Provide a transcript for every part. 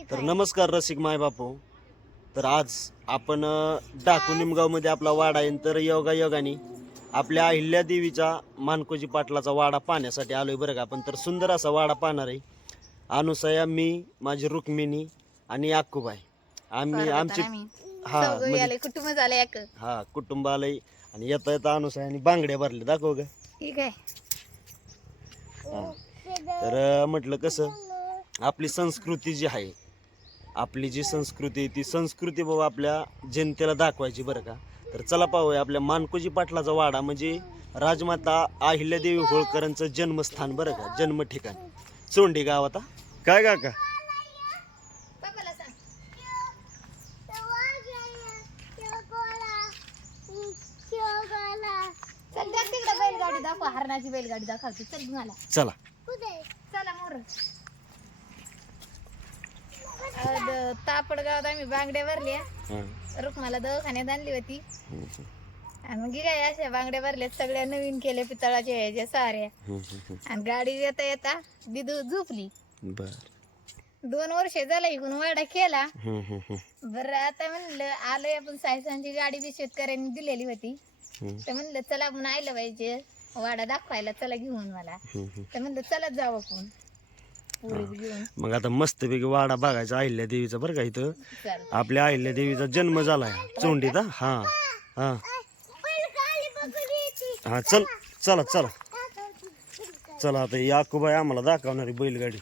तर नमस्कार रसिक माय बापू. तर आज आपण डाकू निमगावमध्ये आपला वाडा आहे. तर योगायोगाने आपल्या अहिल्या देवीचा मानकोजी पाटलाचा वाडा पाहण्यासाठी आलोय बरं का. आपण तर सुंदर असा वाडा पाहणार आहे. अनुसया, मी, माझी रुक्मिणी आणि अक्कूबाई आम्ही आमची कुटुंब झालं एक. हा कुटुंब आलंय. आणि येता येता अनुसयाने बांगड्या भरले, दाखव ग. ठीक आहे. तर म्हटलं कसं आपली संस्कृती जी आहे, आपली जी संस्कृती ती संस्कृती बाबा आपल्या जनतेला दाखवायची बरं का. तर चला पाहूया आपल्या मानकोजी पाटलाचा वाडा, म्हणजे राजमाता अहिल्यादेवी होळकरांचं जन्मस्थान बरं का, जन्म ठिकाण चोंडी गावात. काय काका बैलगाडी दाखव, हरणाची बैलगाडी दाखवते. चल मला, चला चला मोर. तापडगावात आम्ही बांगड्या भरल्या. रुक्माला दवाखान्यात आणली होती आणि मग काय अशा बांगड्या भरल्या, सगळ्या नवीन केल्या पितळाच्या ह्याच्या साऱ्या. आणि गाडी येता येता दिदू झोपली. बर 2 वर्ष झाला इकडून वाडा केला. बरं आता म्हणलं आलोय आपण, सायसांची गाडी बी शेतकऱ्यांनी दिलेली होती. तर म्हणलं चला आपण आयला पाहिजे वाडा दाखवायला, चला घेऊन मला. तर म्हणलं चला जाऊ आपण घेऊन. मग आता मस्तपैकी वाडा बघायचा अहिल्या देवीचा बरं का. इथं आपल्या अहिल्या देवीचा जन्म झालाय चोंडीत. हा हा हा चल चला चला चला. आता याकूबाई आम्हाला दाखवणारी बैलगाडी.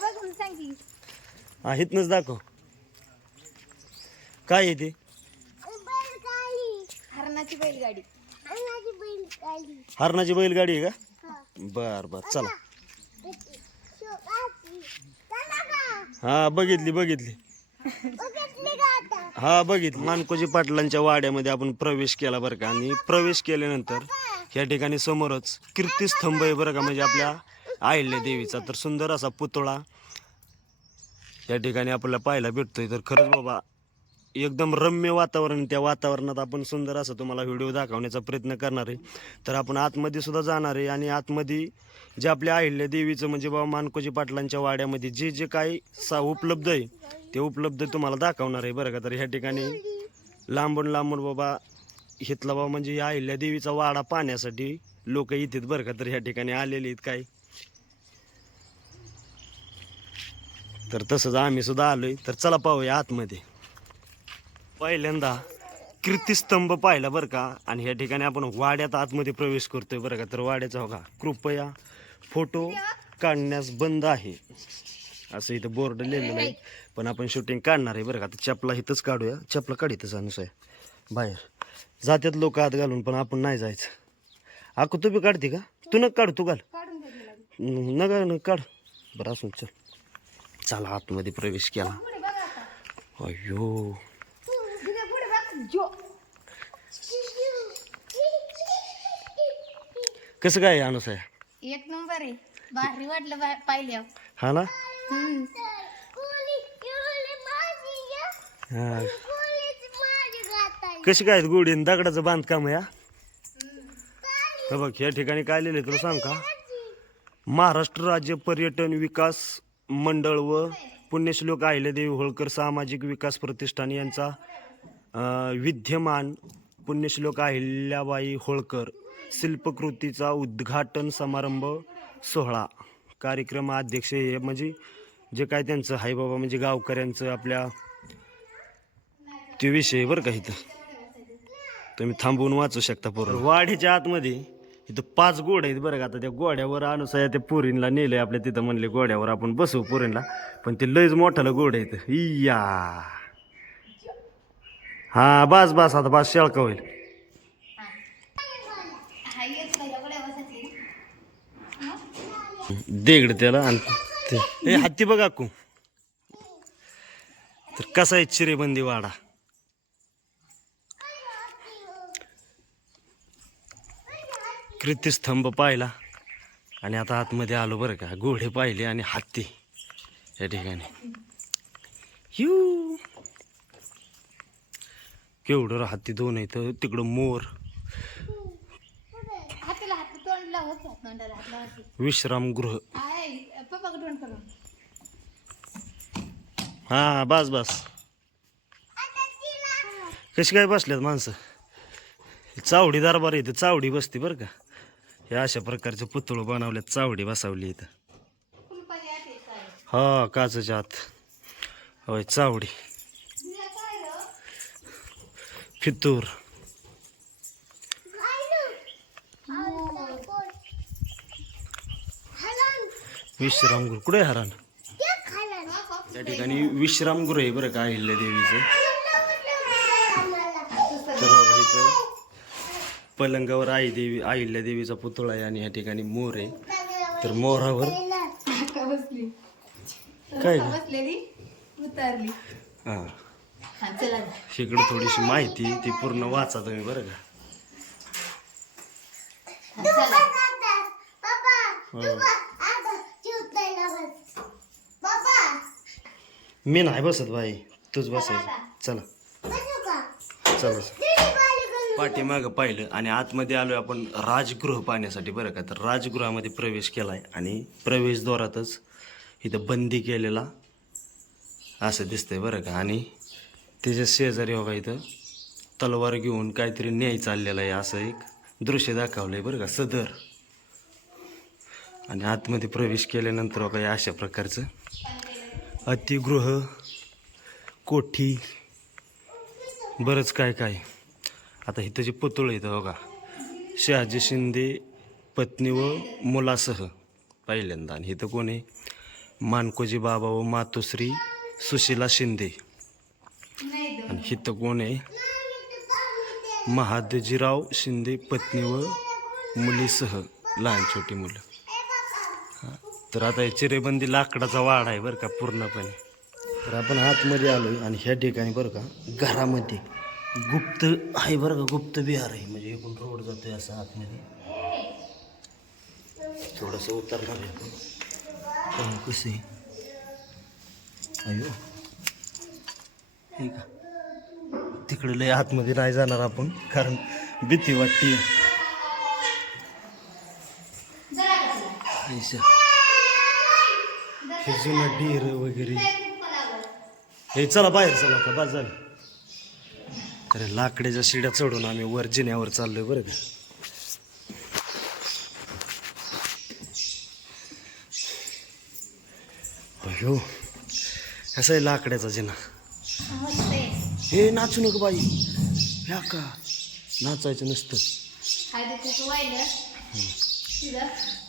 बघून सांग की. हा इथनच दाखव काय आहे ते. हरणाची बैलगाडी. हरणाची बैलगाडी आहे का. बर बर चला. हा बघितली बघितली. हा बघितली. मानकोजी पाटलांच्या वाड्यामध्ये आपण प्रवेश केला बरं का. आणि प्रवेश केल्यानंतर या ठिकाणी समोरच कीर्तिस्तंभ आहे बरं का, म्हणजे आपल्या अहिल्या देवीचा. तर सुंदर असा पुतळा या ठिकाणी आपल्याला पाहायला भेटतोय. तर खरंच बाबा एकदम रम्य वातावरण. त्या वातावरणात आपण सुंदर असं तुम्हाला व्हिडिओ दाखवण्याचा प्रयत्न करणार आहे. तर आपण आतमध्ये सुद्धा जाणार आहे आणि आतमध्ये जे आपल्या अहिल्या देवीचं म्हणजे बाबा मानकोजी पाटलांच्या वाड्यामध्ये जे जे काही उपलब्ध आहे ते उपलब्ध तुम्हाला दाखवणार आहे बरं का. तर ह्या ठिकाणी लांबून लांबून बाबा इथला बाबा म्हणजे या अहिल्या देवीचा वाडा पाहण्यासाठी लोक येतात बरं का. तर ह्या ठिकाणी आलेले आहेत काही. तर तसंच आम्ही सुद्धा आलोय. तर चला पाहूया आतमध्ये. पहिल्यांदा कीर्तिस्तंभ पाहिला बरं का. आणि ह्या ठिकाणी आपण वाड्यात आतमध्ये प्रवेश करतोय बरं का. तर वाड्याचा बघा, कृपया फोटो काढण्यास बंद आहे असं इथं बोर्ड लिहिलेलं आहे. पण आपण शूटिंग काढणार आहे बरं का. तर चपला इथंच काढूया. चपला काढीतच अनुसाय बाहेर जात्यात लोक आत घालून, पण आपण नाही जायचं. आकू तू बी काढते का. तू नका काढ, तू घाल न काढ बरं असून. चल चला आतमध्ये प्रवेश केला. अयो कसं काय अनुसाय. एक नंबर आहे, भारी वाटलं पाहिल्यावर. हा ना. कशी काय गोडी दगडाचं बांधकाम आहे. हा बघ या ठिकाणी काय लिहिलंय तुला सांग का. महाराष्ट्र राज्य पर्यटन विकास मंडळ व पुण्यश्लोक अहिल्यादेवी होळकर सामाजिक विकास प्रतिष्ठान यांचा विद्यमान पुण्यश्लोक अहिल्याबाई होळकर शिल्पकृतीचा उद्घाटन समारंभ सोहळा कार्यक्रम अध्यक्ष हे म्हणजे जे काय त्यांचं आहे बाबा, म्हणजे गावकऱ्यांचं आपल्या ते विषय बरं का. इथं तुम्ही थांबवून वाचू शकता पूर्ण. वाडीच्या आतमध्ये इथं 5 गोड आहेत बरं का. आता त्या गोड्यावर अनुसाया त्या पोरींला नेलंय आपल्या तिथं. म्हणले गोड्यावर आपण बसू पोरींला, पण ते लयच मोठालं गोड आहे इथं. इया हा बस बस आता बस शेळका होईल. देगड त्याला आणि हत्ती बघा कू. तर कसा आहे चिरेबंदी वाडा. कीर्तिस्तंभ पाहिला आणि आता आतमध्ये आलो बरं का. घोडे पाहिले आणि हत्ती या ठिकाणी. केवढं हत्ती 2 आहेत. तिकडं मोर. लावा की तोंडाला हात लावा की. विश्रामगृह. आहे पप्पा तोंड करून. हा बस बस. कशी काय बसल्यात माणसं? चावडी दरबार इथं चावडी बसते बरं का. हे अशा प्रकारचे पुतळ बनवल्यात, चावडी बसवली इथं. कुलपाची आत आहे काय? हा काचच्या आत होय चावडी. तुला काय रे? फितूर. विश्रामगृह कुठे आहे हरण? त्या ठिकाणी विश्रामगृह आहे बरं का अहिल्या देवीचं. तर बघा इथं पलंगावर अहिल्या देवीचा पुतळा आहे आणि या ठिकाणी मोर आहे. तर मोरावर बसली काय बसलेली उतरली. हा हा चला इकडं थोडीशी माहिती ती पूर्ण वाचा तुम्ही बरं का. चला. हो. मी नाही बसत बाई, तूच बसायचं. चला चला. पाठीमागं पाहिलं आणि आतमध्ये आलोय आपण राजगृह पाहण्यासाठी बरं का. तर राजगृहामध्ये प्रवेश केलाय आणि प्रवेशद्वारातच इथं बंदी केलेला असं दिसतंय बरं का. आणि त्याच्या शेजारी बघा इथं तलवार घेऊन काहीतरी न्याय चाललेला आहे असं एक दृश्य दाखवलंय बरं का सदर. आणि आतमध्ये प्रवेश केल्यानंतर बघा या अशा प्रकारचं अतिगृह, कोठी, बरंच काय काय. आता इथं जे पुतळं इथं बघा शहाजी शिंदे पत्नी व मुलासह पहिल्यांदा. आणि इथं कोण आहे? मानकोजी बाबा व मातोश्री सुशीला शिंदे. आणि इथं कोण आहे? महादजीराव शिंदे पत्नी व मुलीसह लहान छोटी मुलं. तर आता हे चिरेबंदी लाकडाचा वाडा आहे बरं का पूर्णपणे. तर आपण आतमध्ये आलोय आणि ह्या ठिकाणी बरं का घरामध्ये गुप्त आहे बरं का, गुप्त विहार आहे. म्हणजे एकूण रोड जातोय असं आतमध्ये. थोडंसं उतरणार आहे आपण. कसं आहे अयो हे का तिकडे लय आतमध्ये नाही जाणार आपण कारण भीती वाटते. हे जुनं डीर वगैरे. हे चला बाहेर चला आता बस झालं. तर लाकड्याच्या शिड्या चढून आम्ही वर जिन्यावर चाललोय बरं का. अयो कसा आहे लाकड्याचा जिना. हे नाचू नको बाई, ह्या का नाचायचं नसतं.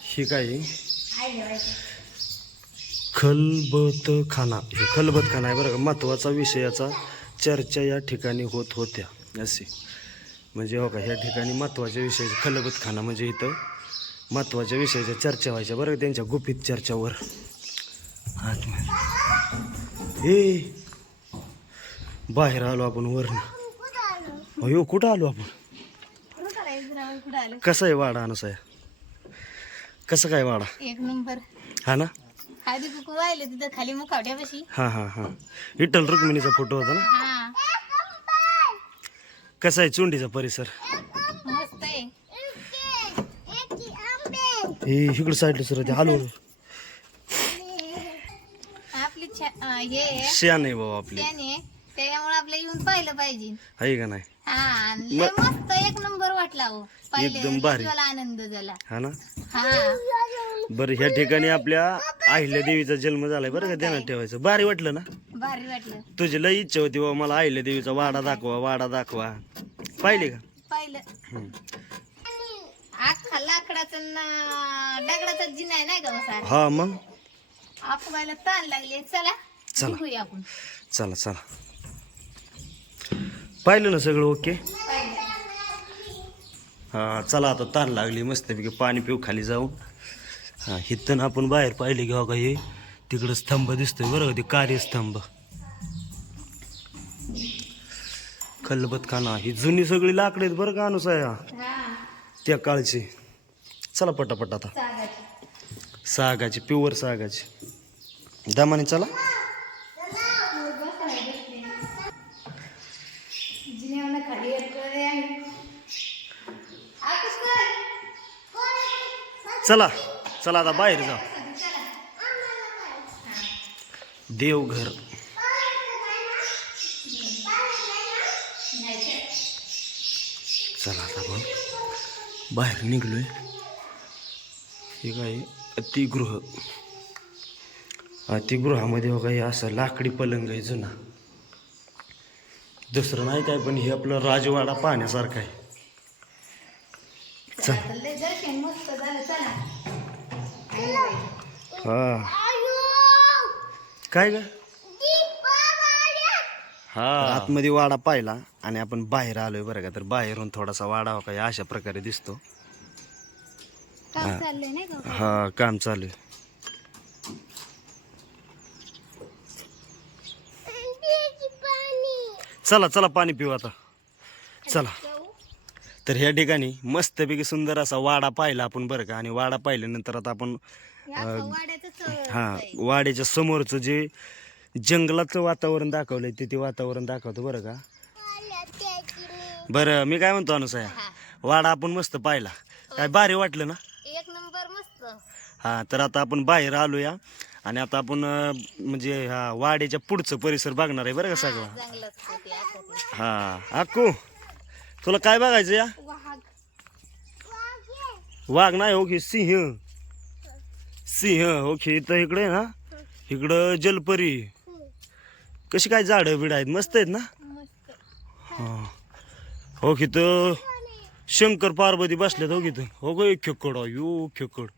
हे काय खलबतखाना. हे खलबतखाना आहे बरं का. महत्त्वाचा विषयाचा चर्चा या ठिकाणी होत होत्या असे. म्हणजे हो का ह्या ठिकाणी महत्त्वाच्या विषयाचा खलबतखाना म्हणजे इथं महत्त्वाच्या विषयाच्या चर्चा व्हायच्या बरं का, त्यांच्या गुपित चर्चावर. हे बाहेर आलो आपण वरनं. अयो कुठं आलो आपण? कसा आहे वाडा अनुसाय? कसं काय वाडा? एक नंबर. हा ना. हळदी कुकू वाहिले तिथं खाली मुखावट्यापाशी. हा हा हा विठ्ठल रुक्मिणीचा फोटो होता ना. हा कसा आहे चुंडीचा परिसर? मस्त आहे. हे इकडं साईडला सर ते आलो. आपली हे शेण आहे बाबा आपली. त्याने त्याच्यामुळे आपल्या येऊन पाहिलं पाहिजे. आहे का नाही? हा लय मस्त एक नंबर वाटला हो. एकदम भारी. मला आनंद झाला. हा ना. हा बरं ह्या ठिकाणी आपल्या अहिल्या देवीचा जन्म झालाय बरं का, ध्यानात ठेवायचं. भारी वाटलं ना? भारी वाटलं. तुझी लई इच्छा होती बाबा मला अहिल्या देवीचा वाडा दाखवा, वाडा दाखवा. पाहिले का? पाहिलं. अख्खा लाकडाचा दगडाचा जिना आहे नाही का सार. हा मग आपल्याला ताण लागले. चला चला. निघूया आपण. चला चला. पाहिलं ना सगळं ओके? पाहिलं. हा चला आता ताण लागली मस्तपैकी पाणी पिऊ खाली जाऊन. हा इथं आपण बाहेर पाहिले की का हे तिकडं स्तंभ दिसतोय बरं का, ते कार्यस्तंभ. खलबतखाना ही जुनी सगळी लाकडं आहेत बरं का अनुसाय हा त्या काळची. चला पटापट आता. चागायची. सागाची प्युअर सागाची दमाने चला. जिन्यावरनं खाली येतोय. चला चला आता बाहेर जाऊ. देवघर. चला आता आपण बाहेर निघलोय. हे काय अतिगृह. अतिगृहामध्ये बघा हे असं लाकडी पलंग आहे जुना. दुसरं नाही काय पण हे आपलं राजवाडा पाहण्यासारखं आहे. हा काय ग हा आतमध्ये वाडा पाहिला आणि आपण बाहेर आलोय बरं का. तर बाहेरून थोडासा वाडा हो काय अशा प्रकारे दिसतो. हा काम चालू आहे. चला चला पाणी पिऊ आता. चला तर ह्या ठिकाणी मस्तपैकी सुंदर असा वाडा पाहिला आपण बरं का. आणि वाडा पाहिल्यानंतर आता आपण वाड्याच्या समोरचं जे जंगलाचं वातावरण दाखवलंय ते वातावरण दाखवतो बरं का. बरं मी काय म्हणतो अनुसया, वाडा आपण मस्त पाहिला. काय भारी वाटलं ना. एक नंबर मस्त. हा तर आता आपण बाहेर आलोया आणि आता आपण म्हणजे हा वाड्याच्या पुढचं परिसर बघणार आहे बरं का सगळं. हा अक्कू तुला काय बघायचं या. वाघ नाही हो की सिंह. सिंह हो की. तर इकडे ना इकडं जलपरी. कशी काय झाडं बिड आहेत मस्त आहेत ना. हा हो की तर शंकर पार्वती बसल्यात हो की तर. हो ग खेकड यो खेकड.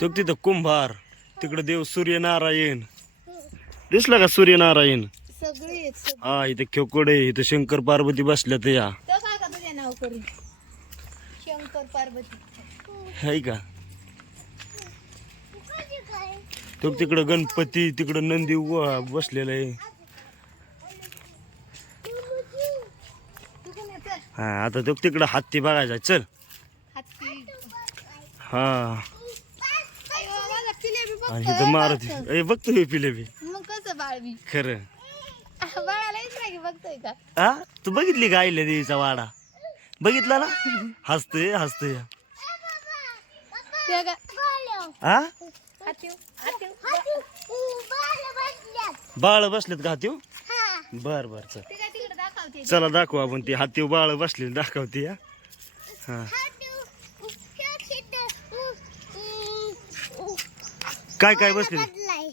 तो तिथं कुंभार. तिकडं देव सूर्यनारायण दिसला का सूर्यनारायण. हा इथं खेकड आहे. इथं शंकर पार्वती बसल्यात या. शंकर पार्वती आहे का. तो तिकडं गणपती तिकडं नंदी बसलेला आहे. हा आता तो तिकडं हत्ती बघायचा. चल हा आणि इथं मारुती. ए बघतो हे पिलेबी. मग कसं बाळवी खरं बाळाला की बघतोय का. हा तू बघितली का आईल्या देवीचा वाडा बघितला ना. हसतोय हसतोय. हा बाळ बसलेत का हातीव. बर बर चल चला दाखवू आपण ती हातीव बाळ बसलेली दाखवते या. हा काय काय बसले.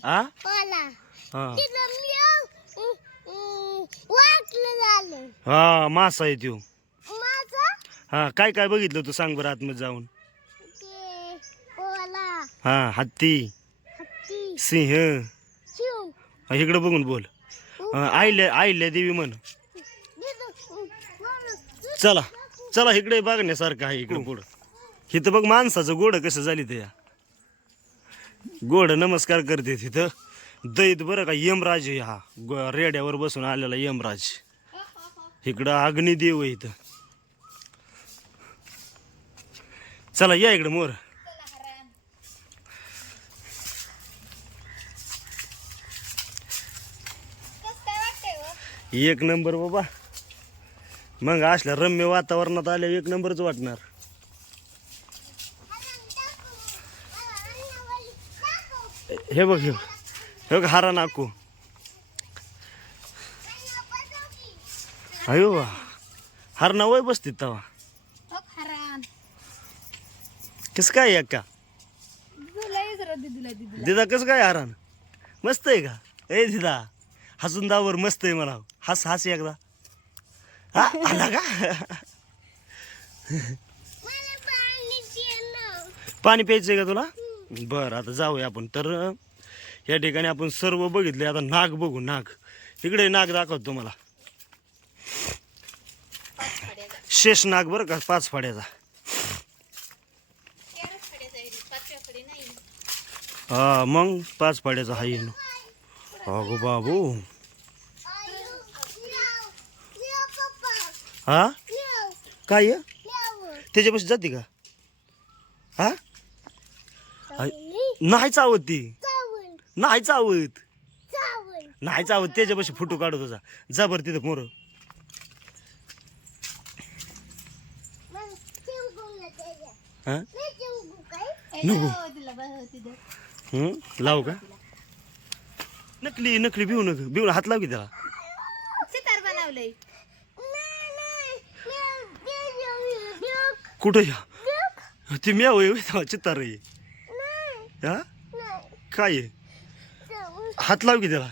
हा हा हा मासा आहे त्यो. हा काय काय बघितलं तू सांग बरं आतमध्ये जाऊन. हा हत्ती सिंह. इकडं बघून बोल. आईल्या देवी म्हण. चला चला इकडे बघण्यासारखं आहे. इकडं पुढं इथं बघ माणसाचं गोड कसं झाली ते. गोड नमस्कार करते तिथं. दैत बरं का यमराज आहे हा. रेड्यावर बसून आलेला यमराज. इकडं अग्निदेव आहे इथं. चला या इकडं मोर. एक नंबर बाबा. मग असल्या रम्य वातावरणात आल्या एक नंबरच वाटणार. हे बघ हे बघ हारा नाकू. अयो हरणा वय बसतील तवा. कस काय का दिदा कस काय हरण मस्त आहे का. ए दिदा हसून दावर मस्त आहे मला. हस हस एकदा. हा आला का. पाणी प्यायचंय का तुला. बरं आता जाऊया आपण. तर या ठिकाणी आपण सर्व बघितले. आता नाग बघू. नाग इकडे नाग दाखवतो तुम्हाला. शेष नाग बरं का 5 फाड्याचा. हा मग 5 फाड्याचा हाय. अगो बाबू. हा काय त्याच्यापाशी जाते का. हा नाही चावत ती. नाही चावत. नाही चावत. त्याच्यापाशी फोटो काढत होता. जा बरं तिथं मोर. हा नको. तिला बस तिथं. लावू का नकली नकली भिवू नका भिवून हात लाव की त्याला चितार बनवलंय. कुठं या ती म्याव आहे चित्तार आहे हा काय आहे? हात लाव की त्याला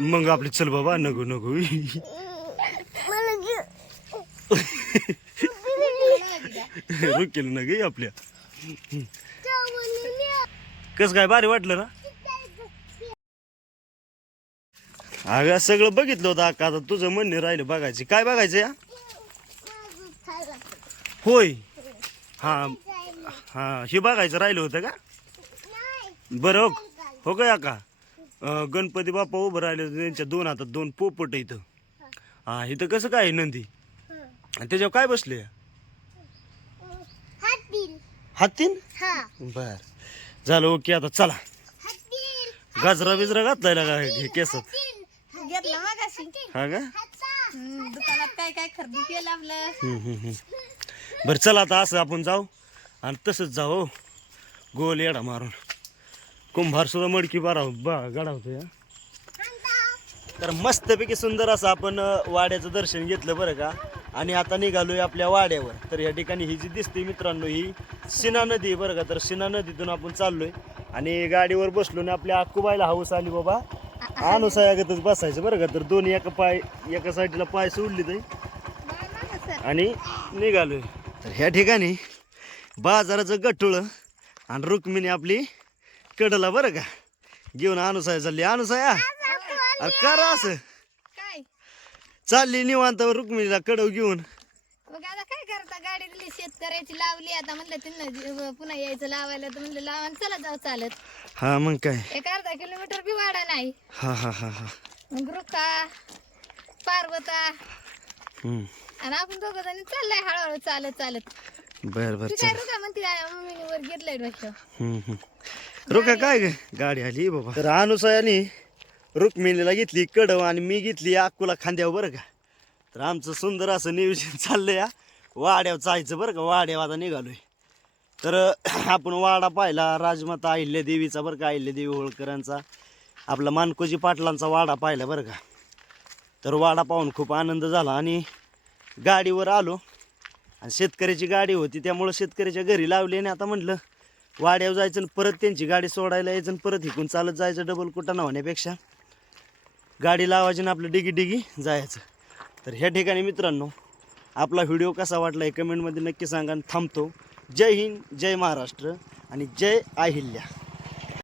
मग आपले चल बाबा नको नको रुकेल ना गे आपल्या कस काय भारी वाटलं ना अगं सगळं बघितलं होतं अक्का आता तुझं म्हणणे राहिलं बघायचं काय बघायचं या होय हा हा हे बघायचं राहिलं होतं का बरं हो काय अक्का गणपती बाप्पा उभं राहिले होते त्यांच्या दोन हातात दोन पोपट इथं हा इथं कसं काय आहे नंदी आणि त्याच्यावर काय बसले हातीन बर झालं ओके आता चला गाजरा बिजरा घातलाय ना का केसात घेतला मगाशी. हा का दुकानात काय काय खरेदी केलं आपलं. बरं चला आता असं आपण जाऊ आणि तसंच जाऊ हो. गोल येडा मारून कुंभार सुद्धा मडकी गाडावतो या तर मस्तपैकी सुंदर असं आपण वाड्याचं दर्शन घेतलं बरं का आणि आता निघालोय आपल्या वाड्यावर. तर या ठिकाणी ही जी दिसते मित्रांनो ही शिना नदी आहे बरं का. तर शिना नदीतून आपण चाललोय आणि गाडीवर बसलो आणि आपल्या अक्कूबाईला हाऊस आली बाबा अनुसायागतच बसायचं बरं का. तर दोन्ही एका साईडला पाय सोडली तर आणि निघालोय. तर ह्या ठिकाणी बाजाराचं गठुळं आणि रुक्मिणी आपली कडला बरं का घेऊन अनुसाया चालली. अनुसाया अरे करा असं काय चालली निवांत रुक्मिणीला कडव घेऊन. मग आता काय करता गाडी दिली शेतकऱ्याची लावली आता म्हणलं त्यांना पुन्हा यायचं लावायला तर म्हणलं लावा आणि चला जाऊ चालत. हा मग काय एक अर्धा किलोमीटर बी वाडा नाही. हा हा हा हा मग रुका पार्वता हम्म आणि आपण दोघं जणी चाललाय हळूहळू चालत चालत. बर बर ती काय रुका म्हणते मम्मीने वर घेतलंय डोक्यावर. रुका काय ग गाडी आली बाबा. तर अनुसयाने रुक्मिणीला घेतली कडव आणि मी घेतली अक्कूला खांद्यावर बरं का. तर आमचं सुंदर असं नियोजन चाललंय या वाड्यावर जायचं बरं का. वाड्यावर आता निघालोय. तर आपण वाडा पाहिला राजमाता अहिल्यादेवीचा बरं का. अहिल्यादेवी होळकरांचा आपला मानकोजी पाटलांचा वाडा पाहिला बरं का. तर वाडा पाहून खूप आनंद झाला आणि गाडीवर आलो आणि शेतकऱ्याची गाडी होती त्यामुळं शेतकऱ्याच्या घरी लावली आणि आता म्हटलं वाड्यावर जायचं आणि परत त्यांची गाडी सोडायला यायचं आणि परत इकून चालत जायचं डबल कुटाणा होण्यापेक्षा गाडी लावायची आणि आपलं डिगी डिगी जायचं. तर ह्या ठिकाणी मित्रांनो आपला व्हिडिओ कसा वाटला हे कमेंटमध्ये नक्की सांगा आणि थांबतो. जय हिंद जय महाराष्ट्र आणि जय अहिल्या.